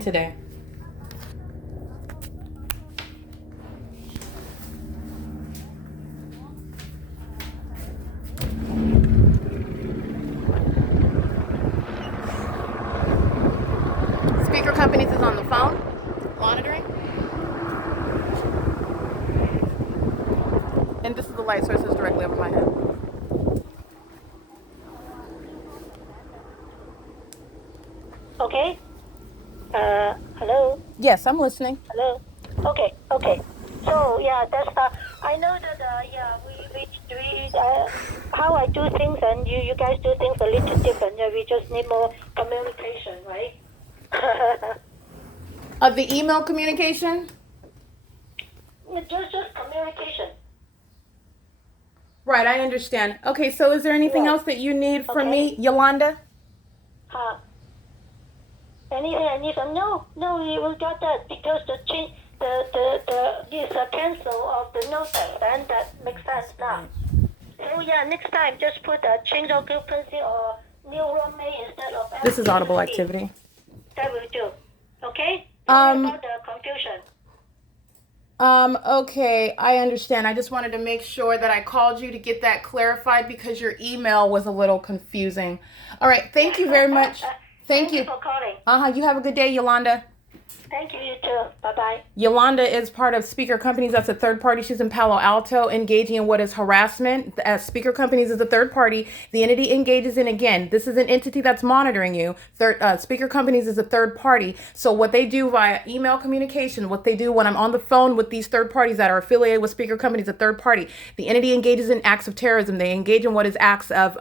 Today. Speaker Companies is on the phone, monitoring. And this is the light source that's directly over my head. Okay. Hello? Yes, I'm listening. Hello? Okay. So, yeah, that's I know that, how I do things and you guys do things a little different. We just need more communication, right? The email communication? Just communication. Right, I understand. Okay, so is there anything else that you need from me, Yolanda? Anything I need from? No, we got that because this cancel of the notice, and that makes sense now. So yeah, next time just put a change occupancy or new roommate instead of. This is audible activity. That will do. Okay. Sorry about the confusion. Okay, I understand. I just wanted to make sure that I called you to get that clarified because your email was a little confusing. All right, thank you very much. Thank you for calling. You have a good day, Yolanda. Thank you, you too. Bye-bye. Yolanda is part of Speaker Companies. That's a third party. She's in Palo Alto, engaging in what is harassment. Speaker Companies is a third party. The entity engages in, again, this is an entity that's monitoring you. Speaker Companies is a third party. So what they do via email communication, what they do when I'm on the phone with these third parties that are affiliated with Speaker Companies, a third party, the entity engages in acts of terrorism. They engage in what is acts of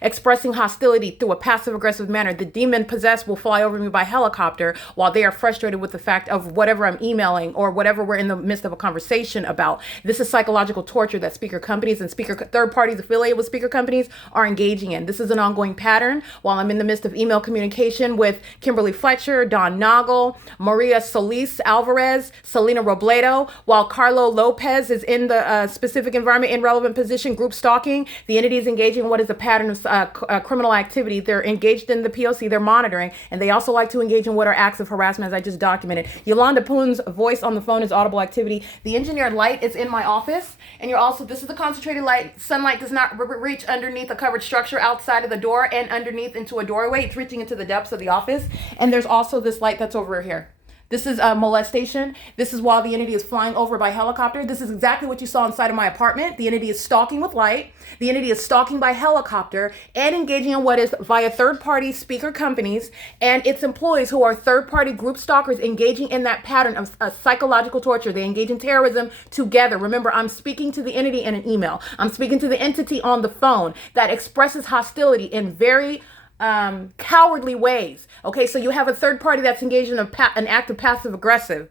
expressing hostility through a passive aggressive manner. The demon possessed will fly over me by helicopter while they are frustrated with the fact of whatever I'm emailing or whatever we're in the midst of a conversation about. This is psychological torture that Speaker Companies and third parties affiliated with Speaker Companies are engaging in. This is an ongoing pattern while I'm in the midst of email communication with Kimberly Fletcher, Don Noggle, Maria Solis Alvarez, Selena Robledo, while Carlo Lopez is in the specific environment in relevant position, group stalking. The entity is engaging in what is a pattern of criminal activity. They're engaged in the POC, they're monitoring, and they also like to engage in what are acts of harassment, as I just documented. Yolanda Poon's voice on the phone is audible activity. The engineered light is in my office, and this is the concentrated light. Sunlight does not reach underneath a covered structure outside of the door and underneath into a doorway. It's reaching into the depths of the office. And there's also this light that's over here. This is a molestation. This is while the entity is flying over by helicopter. This is exactly what you saw inside of my apartment. The entity is stalking with light. The entity is stalking by helicopter and engaging in what is via third-party Speaker Companies and its employees who are third-party group stalkers engaging in that pattern of psychological torture. They engage in terrorism together. Remember, I'm speaking to the entity in an email. I'm speaking to the entity on the phone that expresses hostility in very cowardly ways. Okay, so you have a third party that's engaged in an act of passive aggression.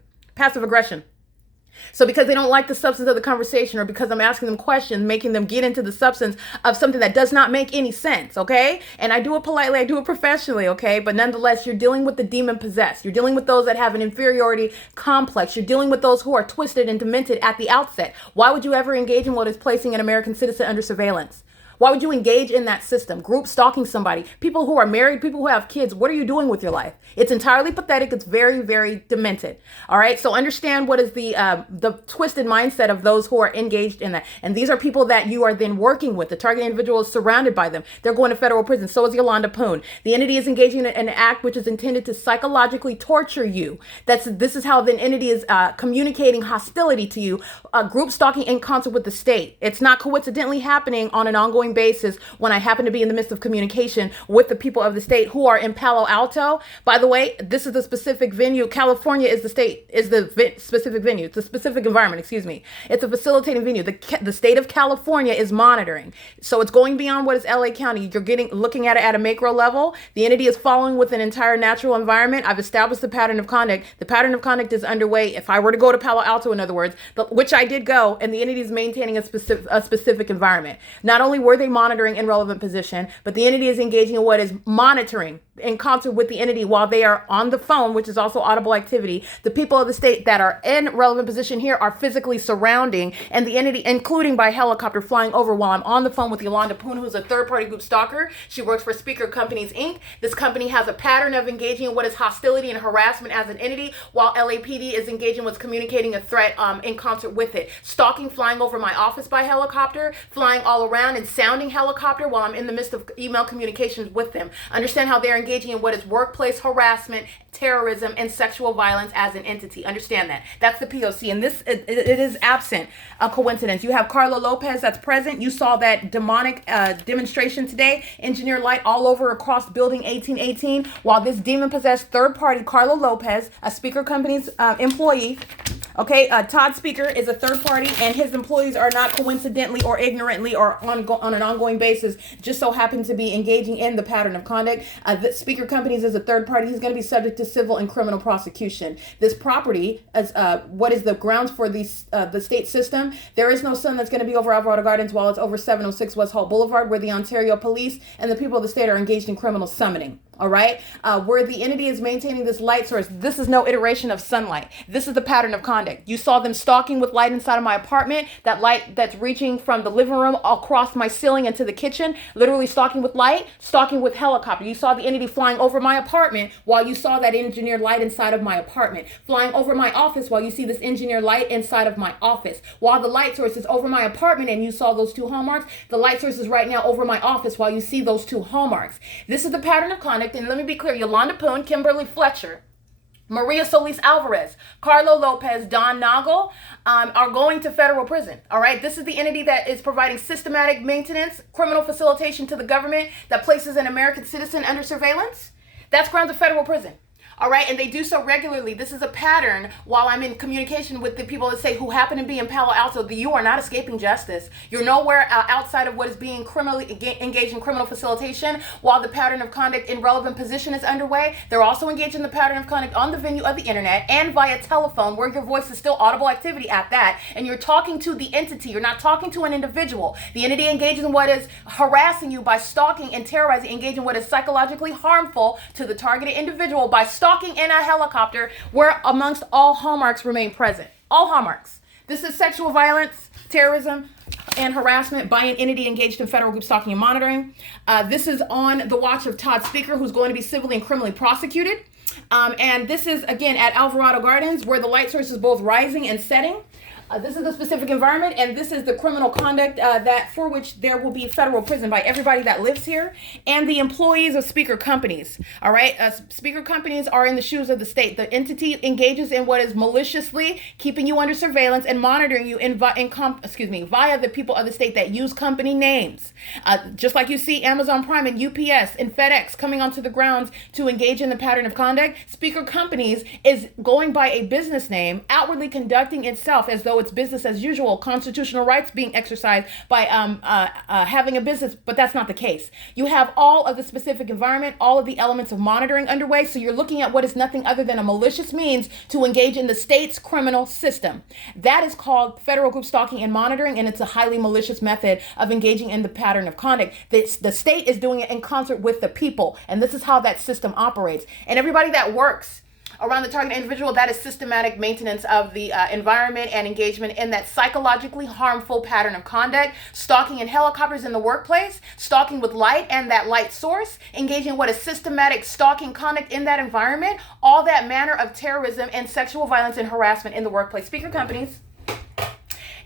So because they don't like the substance of the conversation, or because I'm asking them questions, making them get into the substance of something that does not make any sense, okay? And I do it politely, I do it professionally, okay? But nonetheless, you're dealing with the demon possessed. You're dealing with those that have an inferiority complex. You're dealing with those who are twisted and demented at the outset. Why would you ever engage in what is placing an American citizen under surveillance? Why would you engage in that system? Group stalking somebody, people who are married, people who have kids. What are you doing with your life? It's entirely pathetic. It's very, very demented. All right. So understand what is the twisted mindset of those who are engaged in that. And these are people that you are then working with. The target individual is surrounded by them. They're going to federal prison. So is Yolanda Poon. The entity is engaging in an act which is intended to psychologically torture you. This is how the entity is communicating hostility to you. Group stalking in concert with the state. It's not coincidentally happening on an ongoing basis when I happen to be in the midst of communication with the people of the state who are in Palo Alto. By the way, this is the specific venue. California is the specific venue. It's a specific environment, excuse me. It's a facilitating venue. The state of California is monitoring. So it's going beyond what is LA County. You're looking at it at a macro level. The entity is following with an entire natural environment. I've established the pattern of conduct. The pattern of conduct is underway. If I were to go to Palo Alto, in other words, which I did go, and the entity is maintaining a specific environment. Not only were they monitoring in relevant position, but the entity is engaging in what is monitoring in concert with the entity while they are on the phone, which is also audible activity. The people of the state that are in relevant position here are physically surrounding, and the entity, including by helicopter, flying over while I'm on the phone with Yolonda POON, who's a third-party group stalker. She works for Speaker Companies, Inc. This company has a pattern of engaging in what is hostility and harassment as an entity, while LAPD is engaging with communicating a threat in concert with it. Stalking, flying over my office by helicopter, flying all around and sounding helicopter while I'm in the midst of email communications with them. Understand how they're engaging in what is workplace harassment, terrorism, and sexual violence as an entity. Understand that. That's the POC. And this, it is absent a coincidence. You have Carlo Lopez that's present. You saw that demonic demonstration today. Engineer light all over across building 1818. While this demon-possessed third party, Carlo Lopez, a Speaker Company's employee, okay, Todd Speaker is a third party, and his employees are not coincidentally or ignorantly or on an ongoing basis just so happen to be engaging in the pattern of conduct. The Speaker Companies is a third party. He's going to be subject to civil and criminal prosecution. This property, as what is the grounds for the state system? There is no sun that's going to be over Alvarado Gardens while it's over 706 West Hall Boulevard, where the Ontario Police and the people of the state are engaged in criminal summoning. All right, where the entity is maintaining this light source. This is no iteration of sunlight. This is the pattern of conduct. You saw them stalking with light inside of my apartment. That light that's reaching from the living room across my ceiling into the kitchen, literally stalking with light, stalking with helicopter. You saw the entity flying over my apartment while you saw that engineered light inside of my apartment, flying over my office while you see this engineered light inside of my office. While the light source is over my apartment and you saw those two hallmarks, the light source is right now over my office while you see those two hallmarks. This is the pattern of conduct. And let me be clear, Yolonda POON, Kimberly Fletcher, Maria Solis Alvarez, Carlo Lopez, Don Nagel are going to federal prison. All right. This is the entity that is providing systematic maintenance, criminal facilitation to the government that places an American citizen under surveillance. That's grounds of federal prison. All right, and they do so regularly. This is a pattern while I'm in communication with the people that say who happen to be in Palo Alto that you are not escaping justice. You're nowhere outside of what is being criminally engaged in criminal facilitation while the pattern of conduct in relevant position is underway. They're also engaged in the pattern of conduct on the venue of the internet and via telephone where your voice is still audible activity at that. And you're talking to the entity. You're not talking to an individual. The entity engages in what is harassing you by stalking and terrorizing, engaging in what is psychologically harmful to the targeted individual by stalking in a helicopter where amongst all hallmarks remain present. All hallmarks. This is sexual violence, terrorism, and harassment by an entity engaged in federal group stalking and monitoring. This is on the watch of Todd Speaker, who's going to be civilly and criminally prosecuted. And this is, again, at Alvarado Gardens, where the light source is both rising and setting. This is the specific environment, and this is the criminal conduct that for which there will be federal prison by everybody that lives here and the employees of Speaker Companies. All right, Speaker Companies are in the shoes of the state. The entity engages in what is maliciously keeping you under surveillance and monitoring you via the people of the state that use company names. Just like you see Amazon Prime and UPS and FedEx coming onto the grounds to engage in the pattern of conduct, Speaker Companies is going by a business name, outwardly conducting itself as though it's business as usual, constitutional rights being exercised by having a business, but that's not the case. You have all of the specific environment, all of the elements of monitoring underway, so you're looking at what is nothing other than a malicious means to engage in the state's criminal system. That is called federal group stalking and monitoring, and it's a highly malicious method of engaging in the pattern of conduct. The state is doing it in concert with the people, and this is how that system operates. And everybody that works around the target individual, that is systematic maintenance of the environment and engagement in that psychologically harmful pattern of conduct, stalking in helicopters in the workplace, stalking with light and that light source, engaging what is systematic stalking conduct in that environment, all that manner of terrorism and sexual violence and harassment in the workplace. Speaker Companies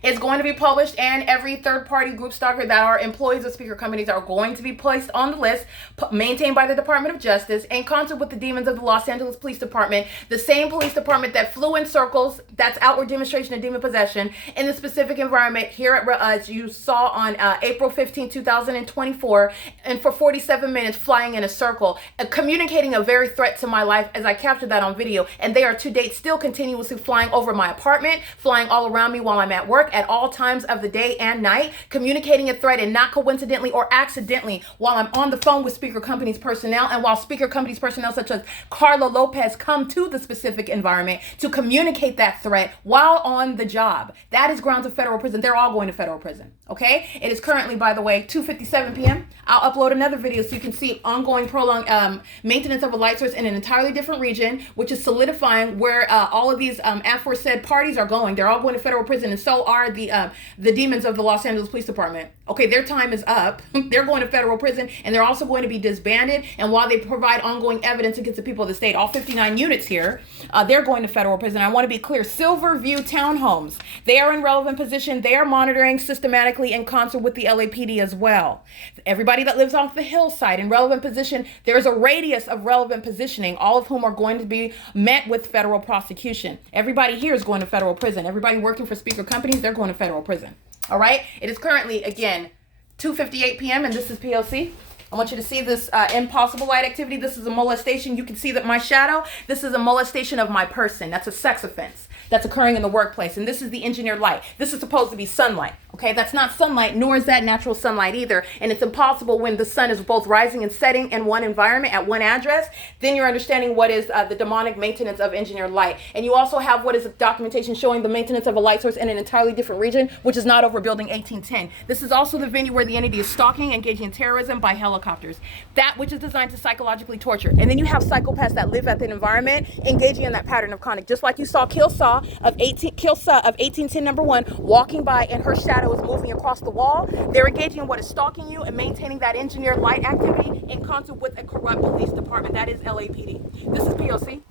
is going to be published, and every third-party group stalker that are employees of Speaker Companies are going to be placed on the list, maintained by the Department of Justice, in concert with the demons of the Los Angeles Police Department, the same police department that flew in circles, that's outward demonstration of demon possession, in the specific environment here at, as you saw on April 15, 2024, and for 47 minutes flying in a circle, communicating a very threat to my life as I captured that on video, and they are to date still continuously flying over my apartment, flying all around me while I'm at work, at all times of the day and night, communicating a threat, and not coincidentally or accidentally while I'm on the phone with speaker companies personnel, and while speaker companies personnel such as Carla Lopez come to the specific environment to communicate that threat while on the job. That is grounds of federal prison. They're all going to federal prison. Okay? It is currently, by the way, 2:57 p.m. I'll upload another video so you can see ongoing prolonged maintenance of a light source in an entirely different region, which is solidifying where all of these aforesaid parties are going. They're all going to federal prison, and so are the demons of the Los Angeles Police Department. Okay, their time is up. They're going to federal prison, and they're also going to be disbanded. And while they provide ongoing evidence against the people of the state, all 59 units here, they're going to federal prison. I want to be clear. Silverview townhomes, they are in relevant position. They are monitoring systematically in concert with the LAPD as well. Everybody that lives off the hillside in relevant position, there's a radius of relevant positioning, all of whom are going to be met with federal prosecution. Everybody here is going to federal prison. Everybody working for speaker companies, they're going to federal prison. All right? It is currently, again, 2:58 p.m. and this is P.O.C. I want you to see this impossible light activity. This is a molestation. You can see that my shadow, this is a molestation of my person. That's a sex offense that's occurring in the workplace. And this is the engineered light. This is supposed to be sunlight. Okay, that's not sunlight, nor is that natural sunlight either. And it's impossible when the sun is both rising and setting in one environment at one address. Then you're understanding what is the demonic maintenance of engineered light. And you also have what is documentation showing the maintenance of a light source in an entirely different region, which is not over building 1810. This is also the venue where the entity is stalking, engaging in terrorism by helicopters. That which is designed to psychologically torture. And then you have psychopaths that live at the environment, engaging in that pattern of conduct. Just like you saw Kilsaw of 1810 number 1 walking by, and her shadow is moving across the wall. They're engaging in what is stalking you and maintaining that engineered light activity in concert with a corrupt police department. That is LAPD. This is POC.